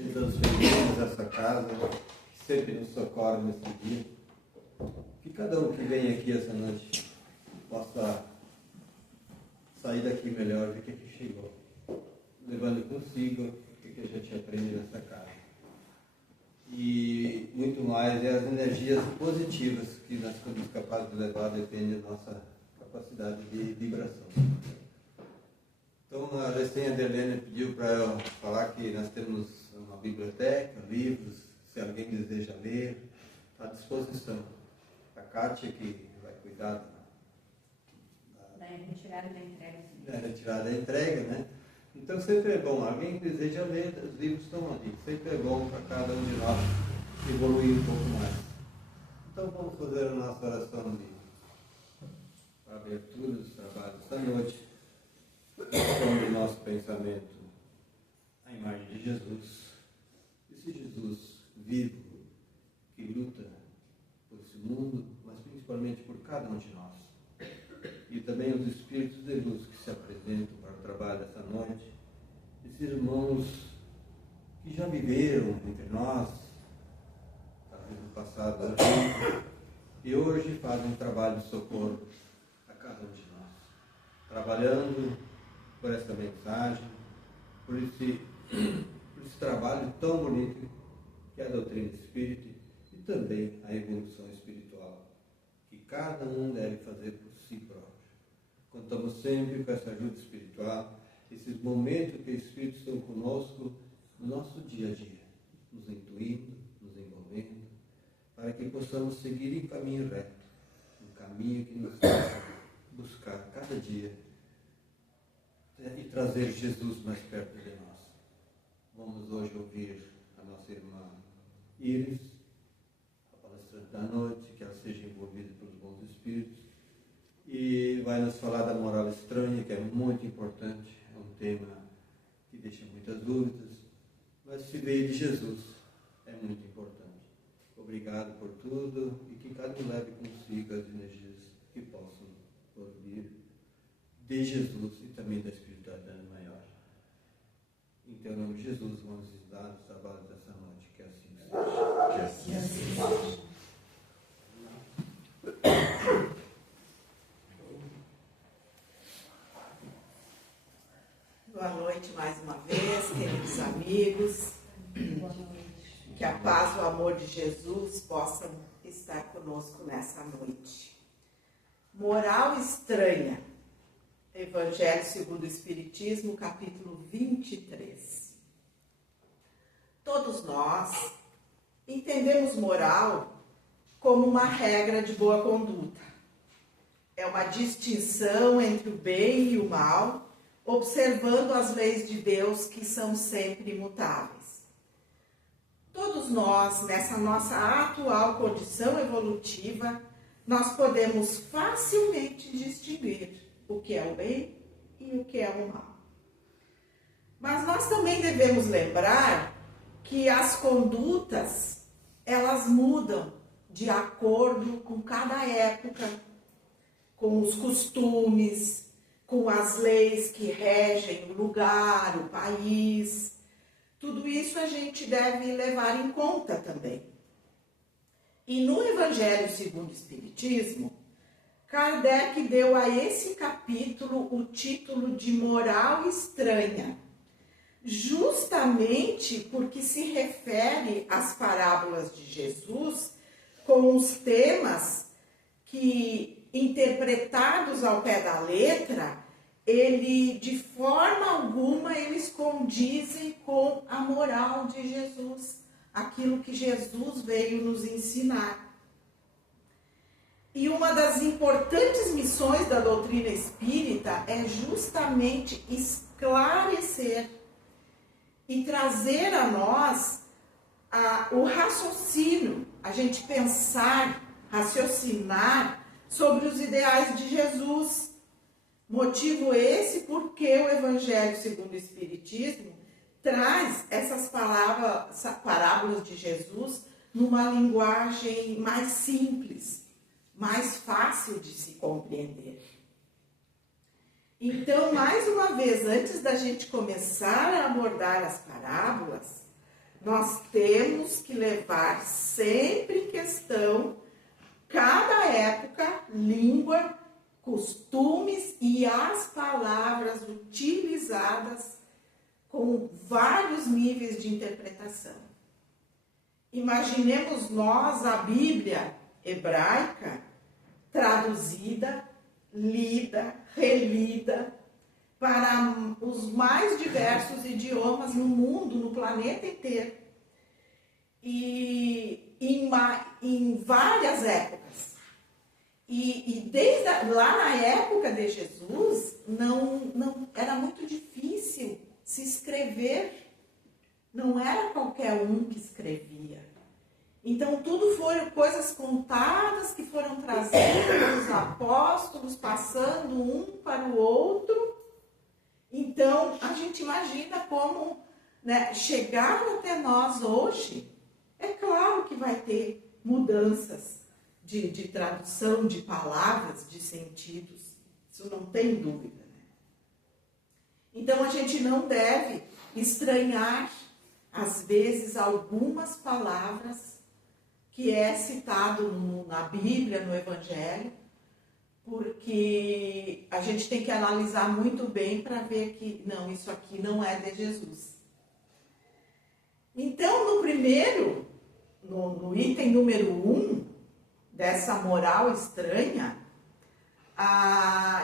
Das femininas dessa casa, que sempre nos socorre nesse dia. Que cada um que vem aqui essa noite possa sair daqui melhor do que aqui chegou, levando consigo o que a gente aprende nessa casa. E muito mais é as energias positivas que nós somos capazes de levar, depende da nossa capacidade de vibração. Então, a Adelene pediu para eu falar que nós temos uma biblioteca, livros, se alguém deseja ler, está à disposição. A Kátia, que vai cuidar da retirada da entrega. Da retirada da entrega, né? Então, sempre é bom. Alguém que deseja ler, os livros estão ali. Sempre é bom para cada um de nós evoluir um pouco mais. Então, vamos fazer a nossa oração de abertura dos trabalhos esta noite. Expondo o nosso pensamento à imagem de Jesus. Esse Jesus vivo que luta por esse mundo, mas principalmente por cada um de nós. E também os espíritos de luz que se apresentam para o trabalho dessa noite. Esses irmãos que já viveram entre nós, talvez no passado, e hoje fazem um trabalho de socorro a cada um de nós. Trabalhando por essa mensagem, por esse trabalho tão bonito que é a doutrina espírita e também a evolução espiritual, que cada um deve fazer por si próprio. Contamos sempre com essa ajuda espiritual, esses momentos que os espíritos estão conosco no nosso dia a dia, nos intuindo, nos envolvendo, para que possamos seguir em caminho reto, um caminho que nos faça buscar cada dia e trazer Jesus mais perto de nós. Vamos hoje ouvir a nossa irmã Iris, a palestrante da noite, que ela seja envolvida pelos bons espíritos, e vai nos falar da moral estranha, que é muito importante, é um tema que deixa muitas dúvidas, mas se veio de Jesus, é muito importante. Obrigado por tudo e que cada um leve consigo as energias que possam vir de Jesus e também da espiritualidade maior. Em teu nome, Jesus, vamos dar os trabalhos dessa noite. Que assim seja. Que assim seja. Boa noite mais uma vez, queridos amigos. Boa noite. Que a paz e o amor de Jesus possam estar conosco nessa noite. Moral estranha. Evangelho segundo o Espiritismo, capítulo 23. Todos nós entendemos moral como uma regra de boa conduta. É uma distinção entre o bem e o mal, observando as leis de Deus que são sempre imutáveis. Todos nós, nessa nossa atual condição evolutiva, nós podemos facilmente distinguir o que é o bem e o que é o mal. Mas nós também devemos lembrar que as condutas, elas mudam de acordo com cada época, com os costumes, com as leis que regem o lugar, o país. Tudo isso a gente deve levar em conta também. E no Evangelho segundo o Espiritismo, Kardec deu a esse capítulo o título de Moral Estranha, justamente porque se refere às parábolas de Jesus com os temas que, interpretados ao pé da letra, de forma alguma, eles condizem com a moral de Jesus, aquilo que Jesus veio nos ensinar. E uma das importantes missões da doutrina espírita é justamente esclarecer e trazer a nós o raciocínio, a gente pensar, raciocinar sobre os ideais de Jesus. Motivo esse porque o Evangelho segundo o Espiritismo traz essas parábolas de Jesus numa linguagem mais simples, mais fácil de se compreender. Então, mais uma vez, antes da gente começar a abordar as parábolas, nós temos que levar sempre em questão cada época, língua, costumes e as palavras utilizadas com vários níveis de interpretação. Imaginemos nós a Bíblia hebraica traduzida, lida, relida para os mais diversos idiomas no mundo, no planeta inteiro. E em várias épocas. E desde lá na época de Jesus, não era muito difícil se escrever. Não era qualquer um que escrevia. Então, tudo foram coisas contadas que foram trazidas pelos apóstolos, passando um para o outro. Então, a gente imagina como, né, chegar até nós hoje, é claro que vai ter mudanças de tradução, de palavras, de sentidos. Isso não tem dúvida, né? Então, a gente não deve estranhar, às vezes, algumas palavras que é citado na Bíblia, no Evangelho, porque a gente tem que analisar muito bem para ver que, não, isso aqui não é de Jesus. Então, no item número 1, dessa moral estranha,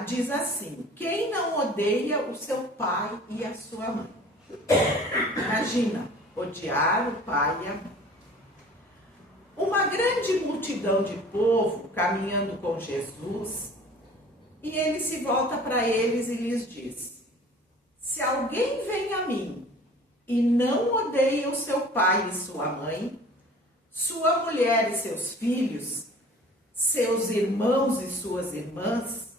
diz assim: quem não odeia o seu pai e a sua mãe? Imagina, odiar o pai e a mãe. Uma grande multidão de povo caminhando com Jesus, e ele se volta para eles e lhes diz: se alguém vem a mim e não odeia o seu pai e sua mãe, sua mulher e seus filhos, seus irmãos e suas irmãs,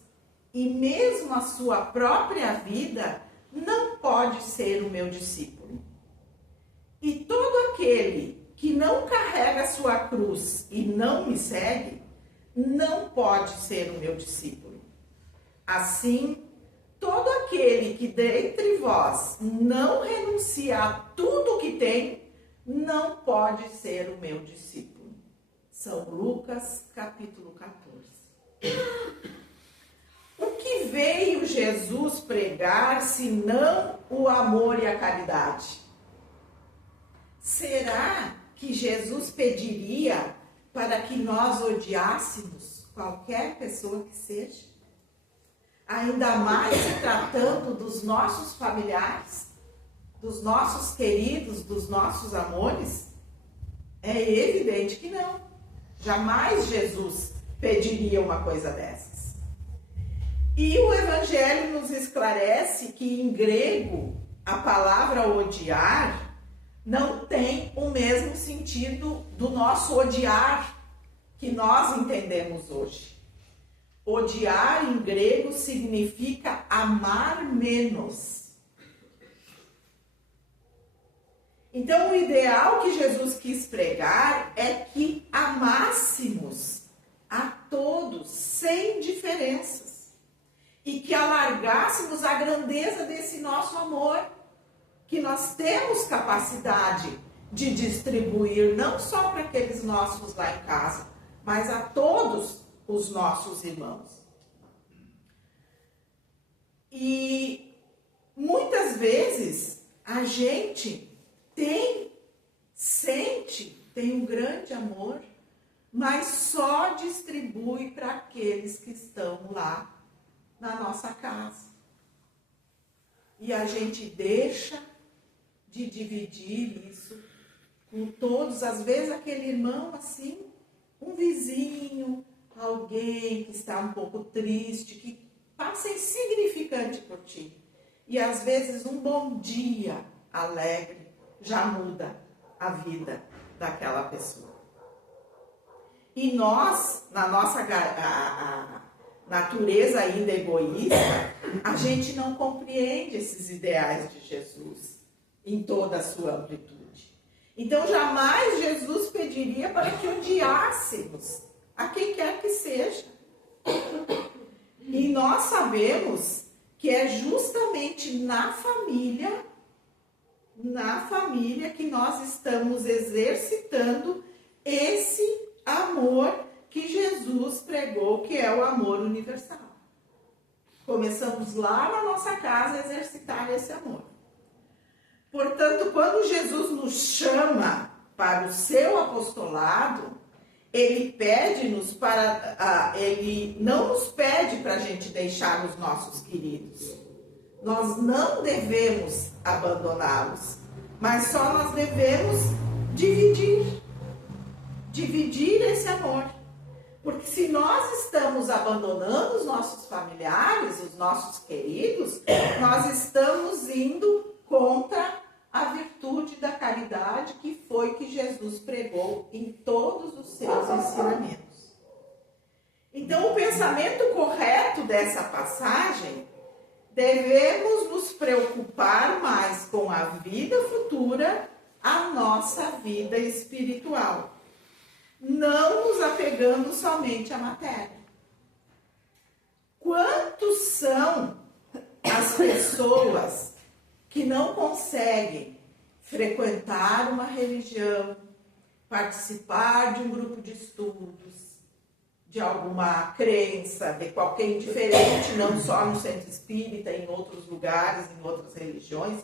e mesmo a sua própria vida, não pode ser o meu discípulo. E todo aquele que não carrega sua cruz e não me segue, não pode ser o meu discípulo. Assim, todo aquele que dentre vós não renuncia a tudo que tem, não pode ser o meu discípulo. São Lucas, capítulo 14. O que veio Jesus pregar, senão o amor e a caridade? Será que Jesus pediria para que nós odiássemos qualquer pessoa que seja? Ainda mais se tratando dos nossos familiares, dos nossos queridos, dos nossos amores? É evidente que não. Jamais Jesus pediria uma coisa dessas. E o Evangelho nos esclarece que em grego a palavra odiar não tem o mesmo sentido do nosso odiar que nós entendemos hoje. Odiar em grego significa amar menos. Então, o ideal que Jesus quis pregar é que amássemos a todos, sem diferenças, e que alargássemos a grandeza desse nosso amor, que nós temos capacidade de distribuir não só para aqueles nossos lá em casa, mas a todos os nossos irmãos. E muitas vezes a gente tem um grande amor, mas só distribui para aqueles que estão lá na nossa casa. E a gente deixa de dividir isso com todos, às vezes aquele irmão assim, um vizinho, alguém que está um pouco triste, que passa insignificante por ti. E às vezes um bom dia alegre já muda a vida daquela pessoa. E nós, na nossa natureza ainda egoísta, a gente não compreende esses ideais de Jesus em toda a sua amplitude. Então, jamais Jesus pediria para que odiássemos a quem quer que seja. E nós sabemos que é justamente na família, na família que nós estamos exercitando esse amor que Jesus pregou, que é o amor universal. Começamos lá na nossa casa a exercitar esse amor. Portanto, quando Jesus nos chama para o seu apostolado, ele não nos pede para a gente deixar os nossos queridos. Nós não devemos abandoná-los, mas só nós devemos dividir esse amor. Porque se nós estamos abandonando os nossos familiares, os nossos queridos, nós estamos indo contra a virtude da caridade que foi que Jesus pregou em todos os seus ensinamentos. Então, o pensamento correto dessa passagem, devemos nos preocupar mais com a vida futura, a nossa vida espiritual, não nos apegando somente à matéria. Quantos são as pessoas que não conseguem frequentar uma religião, participar de um grupo de estudos, de alguma crença, de qualquer indiferente, não só no centro espírita, em outros lugares, em outras religiões,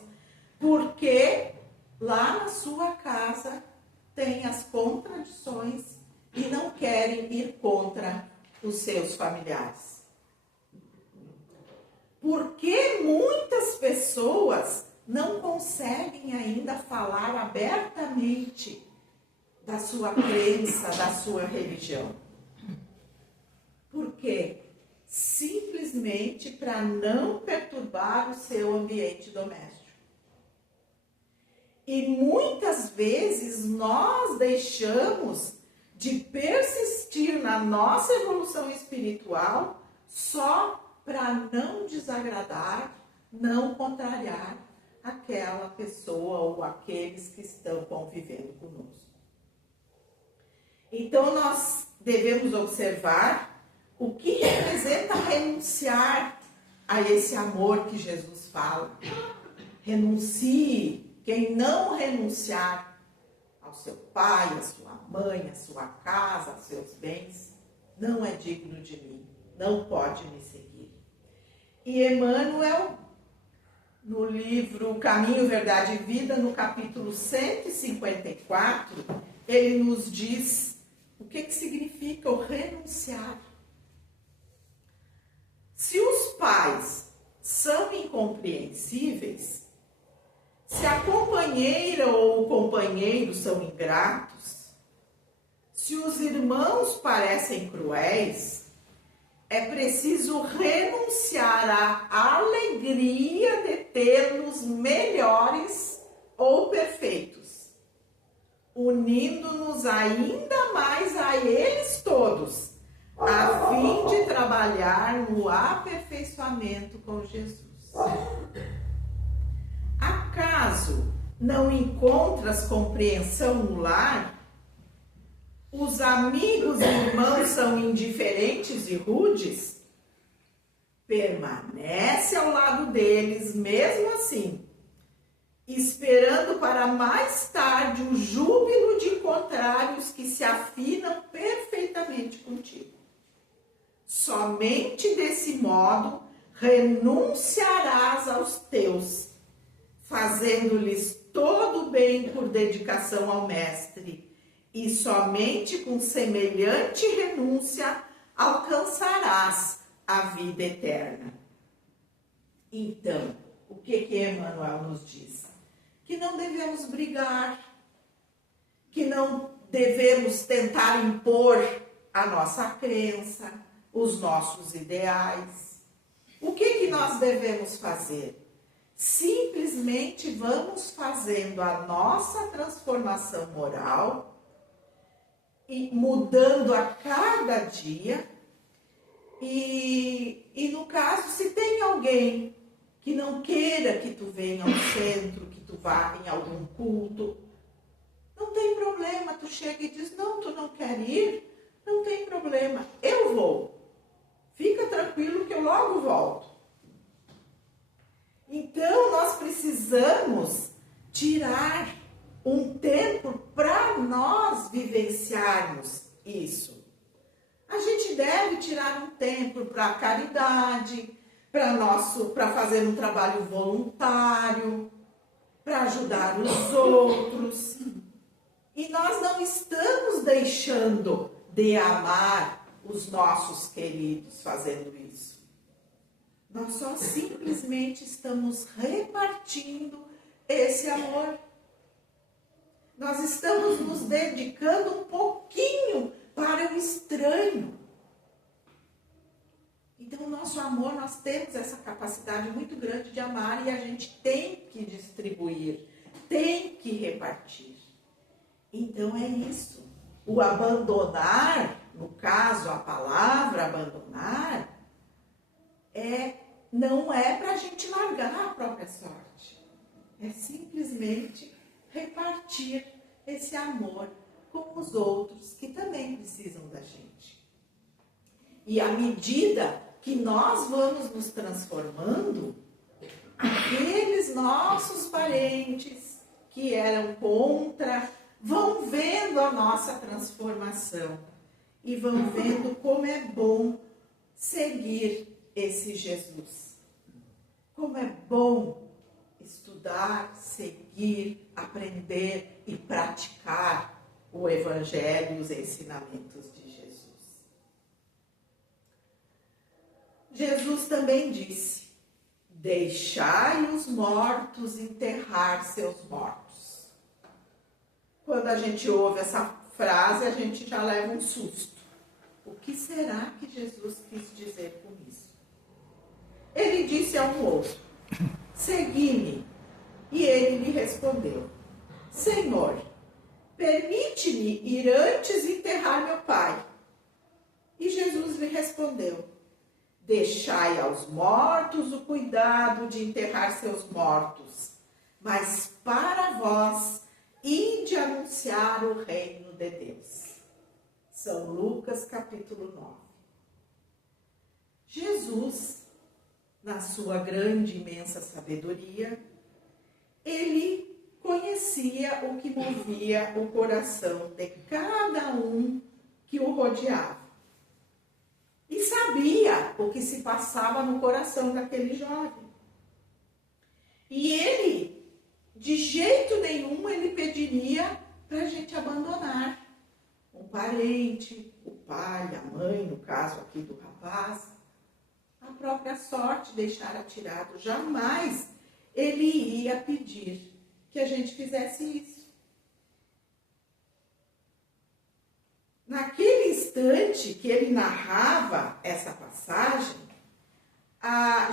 porque lá na sua casa tem as contradições e não querem ir contra os seus familiares? Porque muitas pessoas não conseguem ainda falar abertamente da sua crença, da sua religião. Por quê? Simplesmente para não perturbar o seu ambiente doméstico. E muitas vezes nós deixamos de persistir na nossa evolução espiritual só para não desagradar, não contrariar aquela pessoa ou aqueles que estão convivendo conosco. Então nós devemos observar o que representa renunciar a esse amor que Jesus fala. Renuncie. Quem não renunciar ao seu pai, à sua mãe, à sua casa, aos seus bens, não é digno de mim, não pode me seguir. E Emmanuel, no livro Caminho, Verdade e Vida, no capítulo 154, ele nos diz o que significa o renunciar. Se os pais são incompreensíveis, se a companheira ou o companheiro são ingratos, se os irmãos parecem cruéis, é preciso renunciar à alegria de tê-los melhores ou perfeitos, unindo-nos ainda mais a eles todos, a fim de trabalhar no aperfeiçoamento com Jesus. Acaso não encontras compreensão no lar? Os amigos e irmãos são indiferentes e rudes? Permanece ao lado deles mesmo assim, esperando para mais tarde o júbilo de encontrar os que se afinam perfeitamente contigo. Somente desse modo renunciarás aos teus, fazendo-lhes todo o bem por dedicação ao Mestre, e somente com semelhante renúncia alcançarás a vida eterna. Então, o que Emmanuel nos diz? Que não devemos brigar, que não devemos tentar impor a nossa crença, os nossos ideais. O que nós devemos fazer? Simplesmente vamos fazendo a nossa transformação moral e mudando a cada dia. E no caso, se tem alguém que não queira que tu venha ao centro, que tu vá em algum culto, não tem problema, tu chega e diz, não, tu não quer ir, não tem problema, eu vou. Fica tranquilo que eu logo volto. Então, nós precisamos tirar um tempo para nós vivenciarmos isso. A gente deve tirar um tempo para a caridade, para fazer um trabalho voluntário, para ajudar os outros. E nós não estamos deixando de amar os nossos queridos fazendo isso. Nós só simplesmente estamos repartindo esse amor. Nós estamos nos dedicando um pouquinho para o estranho. Então, o nosso amor, nós temos essa capacidade muito grande de amar e a gente tem que distribuir, tem que repartir. Então, é isso. O abandonar, no caso, a palavra abandonar, não é para a gente largar a própria sorte. É simplesmente repartir esse amor com os outros que também precisam da gente. E à medida que nós vamos nos transformando, aqueles nossos parentes que eram contra, vão vendo a nossa transformação e vão vendo como é bom seguir esse Jesus. Como é bom estudar, seguir, aprender e praticar o Evangelho e os ensinamentos de Jesus. Jesus também disse: deixai os mortos enterrar seus mortos. Quando a gente ouve essa frase, a gente já leva um susto. O que será que Jesus quis dizer com isso? Ele disse a um outro: segui-me. E ele lhe respondeu: Senhor, permite-me ir antes enterrar meu pai. E Jesus lhe respondeu: deixai aos mortos o cuidado de enterrar seus mortos, mas para vós ide anunciar o reino de Deus. São Lucas capítulo 9. Jesus, na sua grande, imensa sabedoria, ele conhecia o que movia o coração de cada um que o rodeava. E sabia o que se passava no coração daquele jovem. E ele, de jeito nenhum, ele pediria para a gente abandonar um parente, o pai, a mãe, no caso aqui do rapaz, a própria sorte deixar atirado. Jamais ele ia pedir que a gente fizesse isso. Naquele instante que ele narrava essa passagem,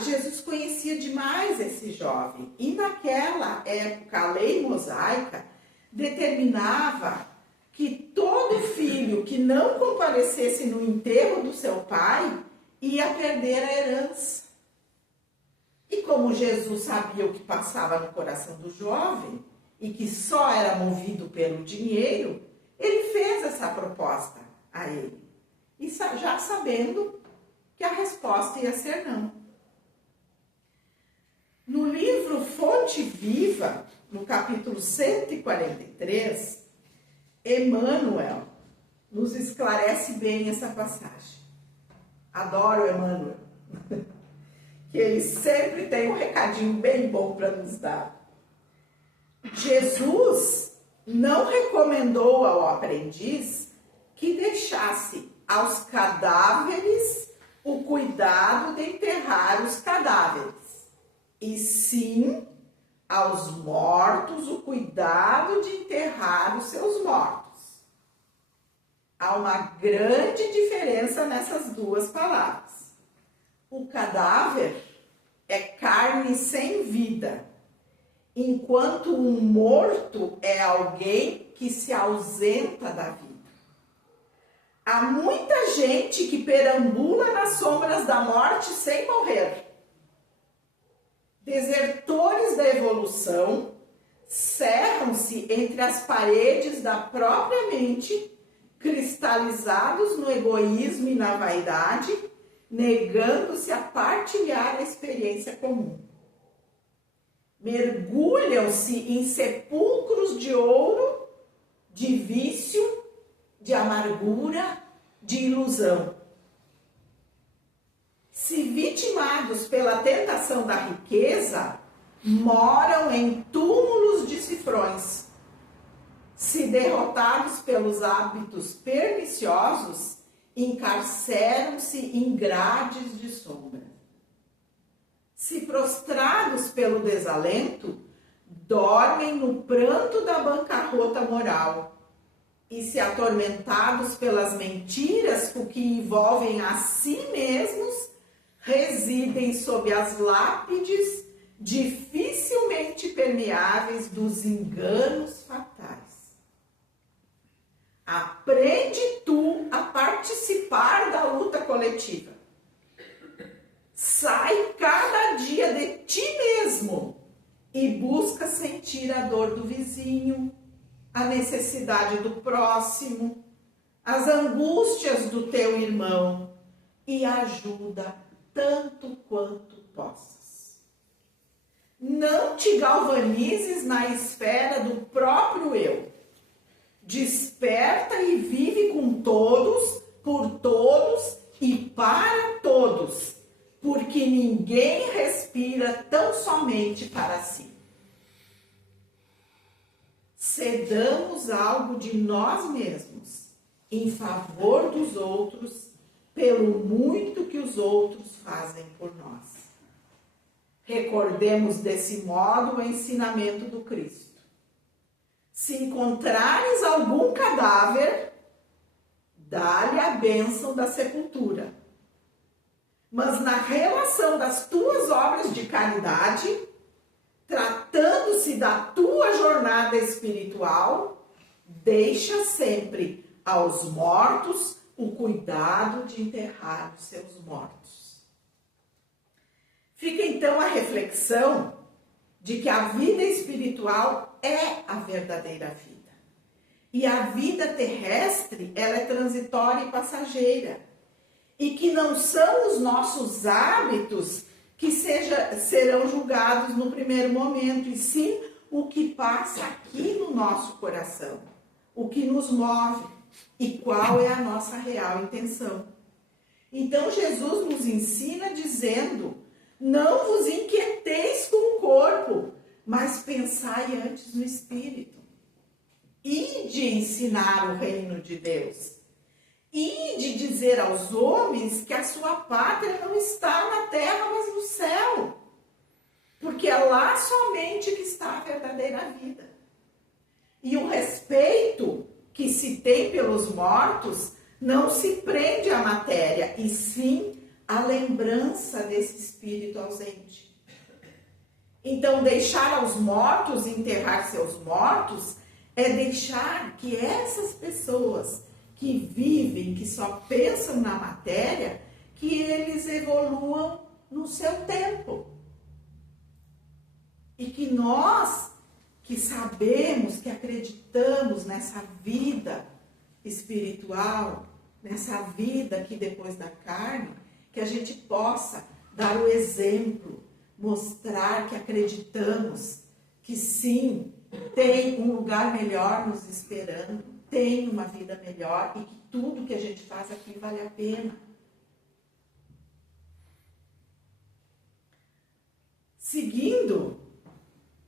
Jesus conhecia demais esse jovem. E naquela época, a lei mosaica determinava que todo filho que não comparecesse no enterro do seu pai ia perder a herança. E como Jesus sabia o que passava no coração do jovem, e que só era movido pelo dinheiro, ele fez essa proposta a ele. E já sabendo que a resposta ia ser não. No livro Fonte Viva, no capítulo 143, Emmanuel nos esclarece bem essa passagem. Adoro Emmanuel. Que ele sempre tem um recadinho bem bom para nos dar. Jesus não recomendou ao aprendiz que deixasse aos cadáveres o cuidado de enterrar os cadáveres, e sim aos mortos o cuidado de enterrar os seus mortos. Há uma grande diferença nessas duas palavras. O cadáver é carne sem vida, enquanto um morto é alguém que se ausenta da vida. Há muita gente que perambula nas sombras da morte sem morrer. Desertores da evolução cerram-se entre as paredes da própria mente, cristalizados no egoísmo e na vaidade, negando-se a partilhar a experiência comum. mergulham-se em sepulcros de ouro, de vício, de amargura, de ilusão. Se vitimados pela tentação da riqueza, moram em túmulos de cifrões. Se derrotados pelos hábitos perniciosos, encarceram-se em grades de sombra. Se prostrados pelo desalento, dormem no pranto da bancarrota moral. E se atormentados pelas mentiras com que envolvem a si mesmos, residem sob as lápides dificilmente permeáveis dos enganos fatais. Aprende tu a participar da luta coletiva. Sai cada dia de ti mesmo e busca sentir a dor do vizinho, a necessidade do próximo, as angústias do teu irmão e ajuda tanto quanto possas. Não te galvanizes na esfera do próprio eu. Desperta e vive com todos, por todos e para todos, porque ninguém respira tão somente para si. Cedamos algo de nós mesmos em favor dos outros, pelo muito que os outros fazem por nós. Recordemos desse modo o ensinamento do Cristo. Se encontrares algum cadáver, dá-lhe a bênção da sepultura. Mas na relação das tuas obras de caridade, tratando-se da tua jornada espiritual, deixa sempre aos mortos o cuidado de enterrar os seus mortos. Fica então a reflexão de que a vida espiritual é a verdadeira vida. E a vida terrestre, ela é transitória e passageira. E que não são os nossos hábitos que serão julgados no primeiro momento, e sim o que passa aqui no nosso coração, o que nos move e qual é a nossa real intenção. Então Jesus nos ensina dizendo: não vos inquieteis com o corpo, mas pensai antes no espírito. Ide ensinar o reino de Deus. Ide dizer aos homens que a sua pátria não está na terra, mas no céu. Porque é lá somente que está a verdadeira vida. E o respeito que se tem pelos mortos não se prende à matéria, e sim à lembrança desse espírito ausente. Então, deixar aos mortos enterrar seus mortos é deixar que essas pessoas que vivem, que só pensam na matéria, que eles evoluam no seu tempo. E que nós, que sabemos, que acreditamos nessa vida espiritual, nessa vida aqui depois da carne, que a gente possa dar o exemplo, mostrar que acreditamos que sim, tem um lugar melhor nos esperando, tem uma vida melhor e que tudo que a gente faz aqui vale a pena. Seguindo,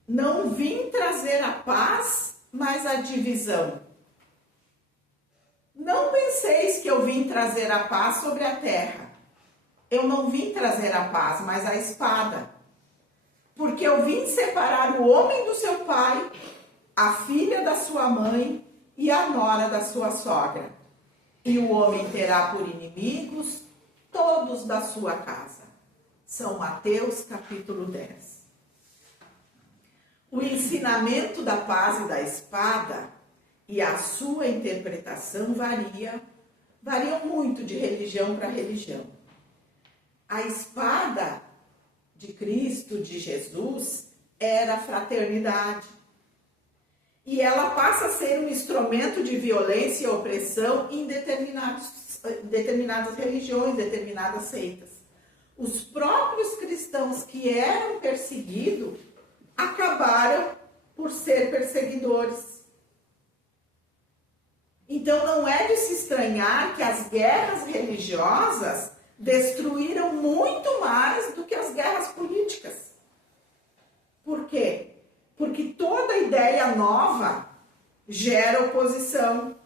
não vim trazer a paz, mas a divisão. Não penseis que eu vim trazer a paz sobre a terra. Eu não vim trazer a paz, mas a espada. Porque eu vim separar o homem do seu pai, a filha da sua mãe e a nora da sua sogra. E o homem terá por inimigos todos da sua casa. São Mateus, capítulo 10. O ensinamento da paz e da espada e a sua interpretação variam muito de religião para religião. A espada de Cristo, de Jesus, era a fraternidade. E ela passa a ser um instrumento de violência e opressão em determinadas religiões, determinadas seitas. Os próprios cristãos que eram perseguidos acabaram por ser perseguidores. Então não é de se estranhar que as guerras religiosas destruíram muito mais do que as guerras políticas. Por quê? Porque toda ideia nova gera oposição.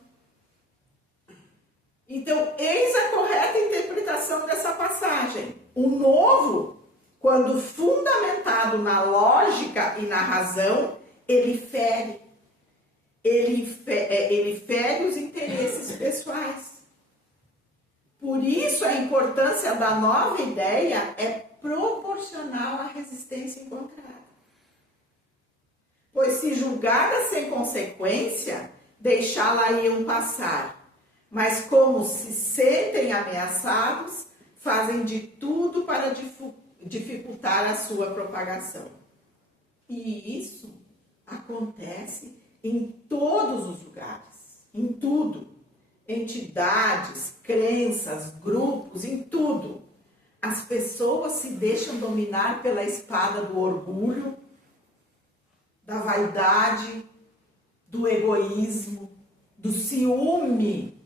Então, eis a correta interpretação dessa passagem. O novo, quando fundamentado na lógica e na razão, ele fere os interesses pessoais. Por isso, a importância da nova ideia é proporcional à resistência encontrada. Pois se julgada sem consequência, deixá-la iam passar. Mas como se sentem ameaçados, fazem de tudo para dificultar a sua propagação. E isso acontece em todos os lugares, em tudo. Entidades, crenças, grupos, em tudo. As pessoas se deixam dominar pela espada do orgulho, da vaidade, do egoísmo, do ciúme.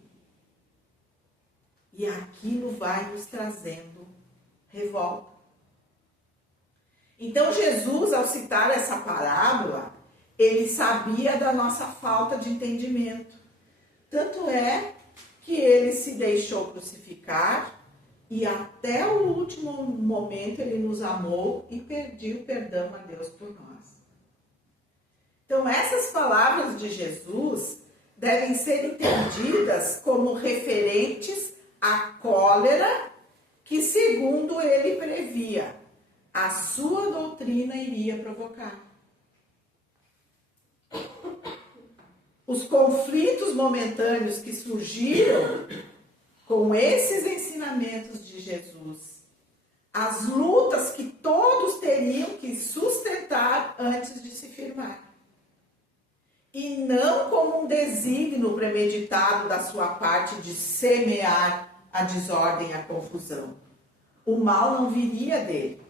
E aquilo vai nos trazendo revolta. Então Jesus, ao citar essa parábola, ele sabia da nossa falta de entendimento. Tanto é que ele se deixou crucificar e até o último momento ele nos amou e pediu perdão a Deus por nós. Então essas palavras de Jesus devem ser entendidas como referentes à cólera que, segundo ele previa, a sua doutrina iria provocar. Os conflitos momentâneos que surgiram com esses ensinamentos de Jesus, as lutas que todos teriam que sustentar antes de se firmar, e não como um desígnio premeditado da sua parte de semear a desordem e a confusão. O mal não viria dele,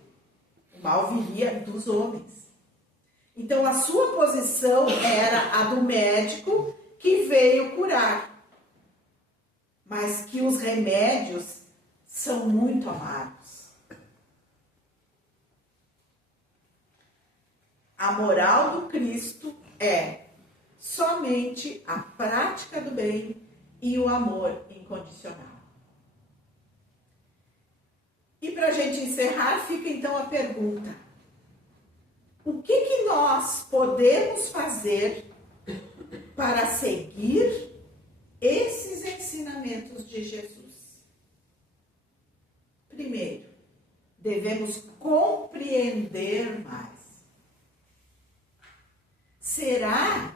o mal viria dos homens. Então, a sua posição era a do médico que veio curar. Mas que os remédios são muito amargos. A moral do Cristo é somente a prática do bem e o amor incondicional. E para a gente encerrar, fica então a pergunta. O que nós podemos fazer para seguir esses ensinamentos de Jesus? Primeiro, devemos compreender mais. Será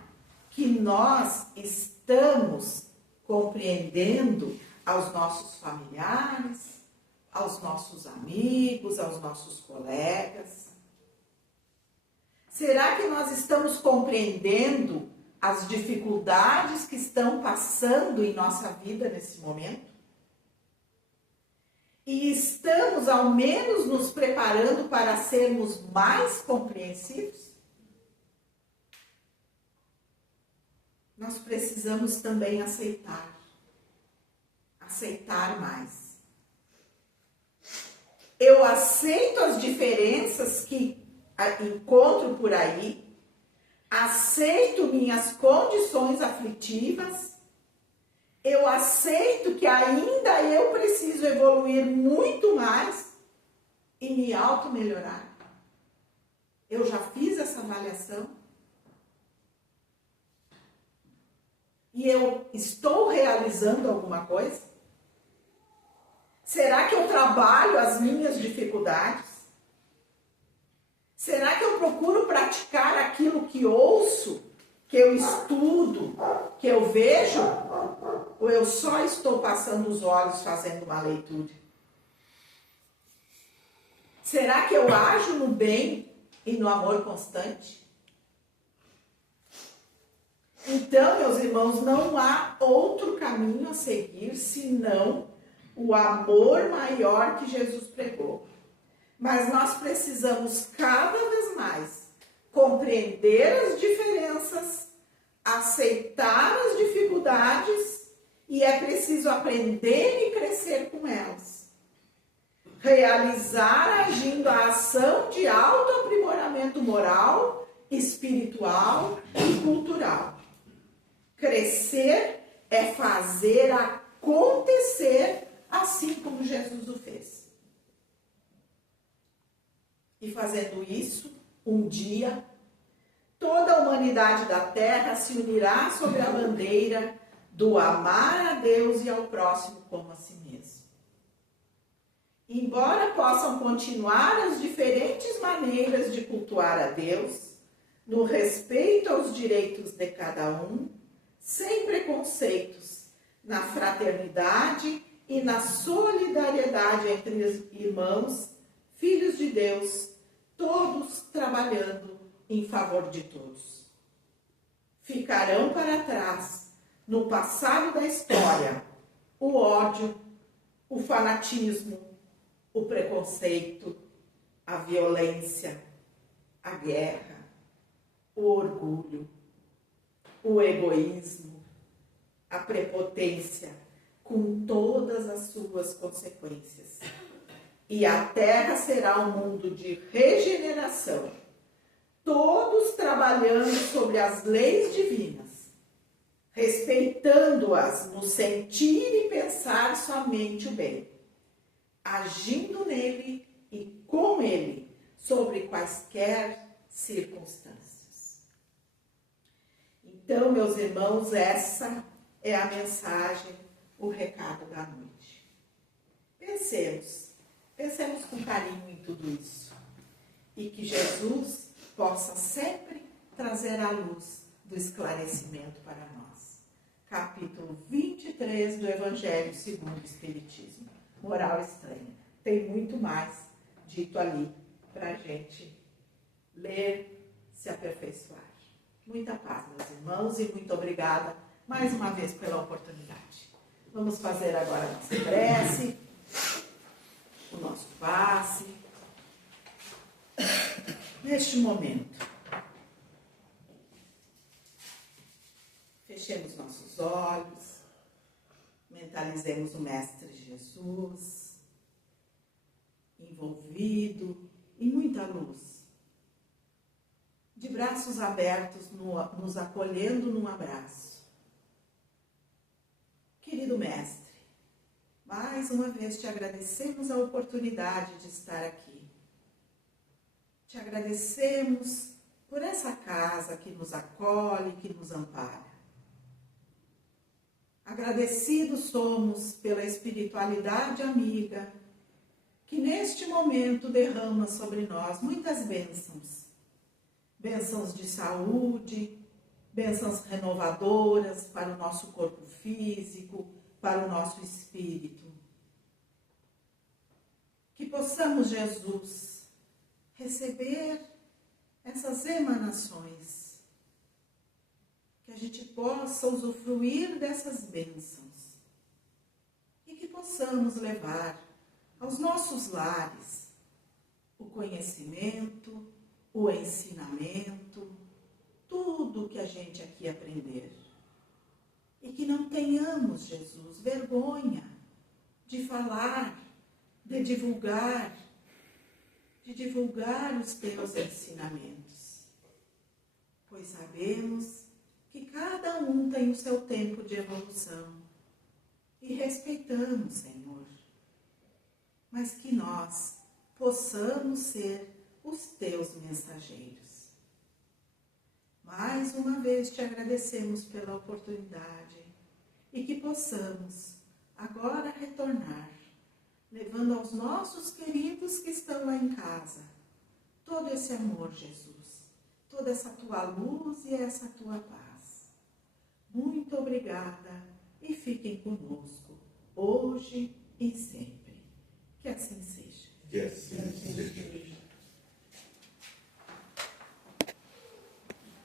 que nós estamos compreendendo aos nossos familiares, aos nossos amigos, aos nossos colegas? Será que nós estamos compreendendo as dificuldades que estão passando em nossa vida nesse momento? E estamos, ao menos, nos preparando para sermos mais compreensivos? Nós precisamos também aceitar mais. Eu aceito as diferenças que encontro por aí, aceito minhas condições aflitivas, eu aceito que ainda eu preciso evoluir muito mais e me auto-melhorar. Eu já fiz essa avaliação e eu estou realizando alguma coisa? Será que eu trabalho as minhas dificuldades? Será que eu procuro praticar aquilo que ouço, que eu estudo, que eu vejo? Ou eu só estou passando os olhos fazendo uma leitura? Será que eu ajo no bem e no amor constante? Então, meus irmãos, não há outro caminho a seguir senão o amor maior que Jesus pregou. Mas nós precisamos cada vez mais compreender as diferenças, aceitar as dificuldades e é preciso aprender e crescer com elas. Realizar agindo a ação de autoaprimoramento moral, espiritual e cultural. Crescer é fazer acontecer assim como Jesus o fez. E fazendo isso, um dia, toda a humanidade da Terra se unirá sob a bandeira do amar a Deus e ao próximo como a si mesmo. Embora possam continuar as diferentes maneiras de cultuar a Deus, no respeito aos direitos de cada um, sem preconceitos, na fraternidade e na solidariedade entre os irmãos, filhos de Deus, todos trabalhando em favor de todos. Ficarão para trás, no passado da história, o ódio, o fanatismo, o preconceito, a violência, a guerra, o orgulho, o egoísmo, a prepotência, com todas as suas consequências. E a Terra será um mundo de regeneração, todos trabalhando sobre as leis divinas, respeitando-as no sentir e pensar somente o bem, agindo nele e com ele, sobre quaisquer circunstâncias. Então, meus irmãos, essa é a mensagem, o recado da noite. Pensemos com carinho em tudo isso. E que Jesus possa sempre trazer a luz do esclarecimento para nós. Capítulo 23 do Evangelho segundo o Espiritismo. Moral estranha. Tem muito mais dito ali para a gente ler, se aperfeiçoar. Muita paz, meus irmãos, e muito obrigada mais uma vez pela oportunidade. Vamos fazer agora a nossa prece, o nosso passe. Neste momento, fechemos nossos olhos, mentalizemos o Mestre Jesus, envolvido em muita luz, de braços abertos, nos acolhendo num abraço. Querido Mestre, mais uma vez te agradecemos a oportunidade de estar aqui. Te agradecemos por essa casa que nos acolhe, que nos ampara. Agradecidos somos pela espiritualidade amiga que neste momento derrama sobre nós muitas bênçãos. Bênçãos de saúde, bênçãos renovadoras para o nosso corpo físico, para o nosso espírito. Que possamos, Jesus, receber essas emanações, que a gente possa usufruir dessas bênçãos e que possamos levar aos nossos lares o conhecimento, o ensinamento, tudo que a gente aqui aprender. E que não tenhamos, Jesus, vergonha de falar, de divulgar os teus ensinamentos. Pois sabemos que cada um tem o seu tempo de evolução e respeitamos, Senhor. Mas que nós possamos ser os teus mensageiros. Mais uma vez te agradecemos pela oportunidade e que possamos agora retornar, levando aos nossos queridos que estão lá em casa todo esse amor, Jesus, toda essa tua luz e essa tua paz. Muito obrigada e fiquem conosco, hoje e sempre. Que assim seja. Que assim seja.